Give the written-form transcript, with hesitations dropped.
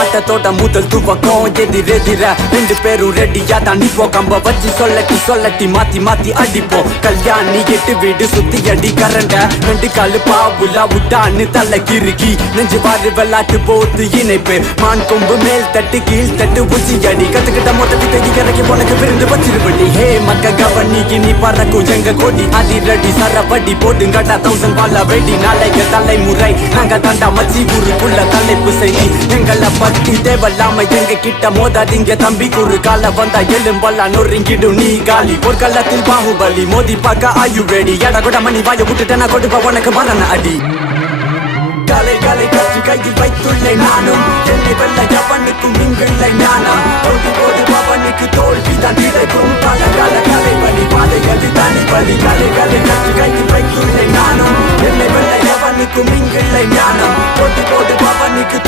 ஆட்டத்தோட முதல் துவக்கம் எதிரெதிர ரெண்டு பேரும் ரெடியா தான் நிப்போம். கம்ப வச்சு சொல்லட்டி மாத்தி மாத்தி அடிப்போம். கல்யாணி 8 வீடு சுத்தி அடி கரண்ட ரெண்டு காலு பாவுலா விட்டான்னு தள்ள கிறுக்கி நெஞ்சு வாரு வெள்ளாட்டு போத்து இணைப்பு மான் கொம்பு மேல் தட்டு கீழ் தட்டு உச்சி அடி கத்துக்கிட்ட மொத்த வித்தை இறக்கி உனக்கு விருந்து வச்சிருப்படி. ஹே மக்க கவனிக்கு நீ பறக்கும் எங்க கொடி அதிரடி சரபடி போட்டுங்கடா 1000 வாழ வெடி. நாளைக்கு தலைமுறை நாங்க தாண்டா மச்சி ஊருக்குள்ள தலைப்பு செய்தி எங்களை பத்தி தேவலாம எங்க கிட்ட மோதாதீங்க தம்பி. குறு கால வந்தா எலும்பெல்லாம் நொறுங்கிடும் நீ காலி. பொற்காலத்தில் பாகுபலி மோதி பார்க்க ஆயு ரெடி. எட கூட மணி வாய விட்டுட்டேனா கொடுப்ப உனக்கு மரண அடி. காலை காலை கற்று கையில் வைத்துள்ளே நானும் என்னை வெல்ல எவனுக்கும் இங்கில்லை ஞானம். போட்டு போது அவனுக்கு தோல்விதான் கிடைக்கும். கால கால காலை வலி பாதைகள் தானே வலி. காலை காலை கற்று கையில் வைத்துள்ளே நானும் என்னை வெல்ல எவனுக்கும் இங்கில்லை ஞானம். போட்டு போது அவனுக்கு